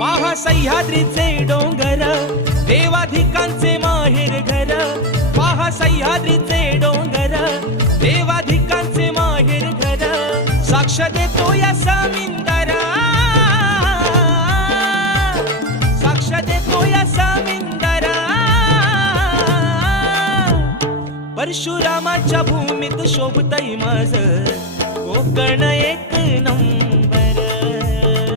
पहा सह्याद्रीचे डोंगर, देवाधिकांचे माहेर घर. पहा सह्याद्रीचे डोंगर, देवाधिकांचे माहेर घर. साक्ष देतो या समिंदरा, साक्ष देतो या समिंदरा. परशुरामाच्या भूमीत शोभतय माझ कोकण एक नंबर.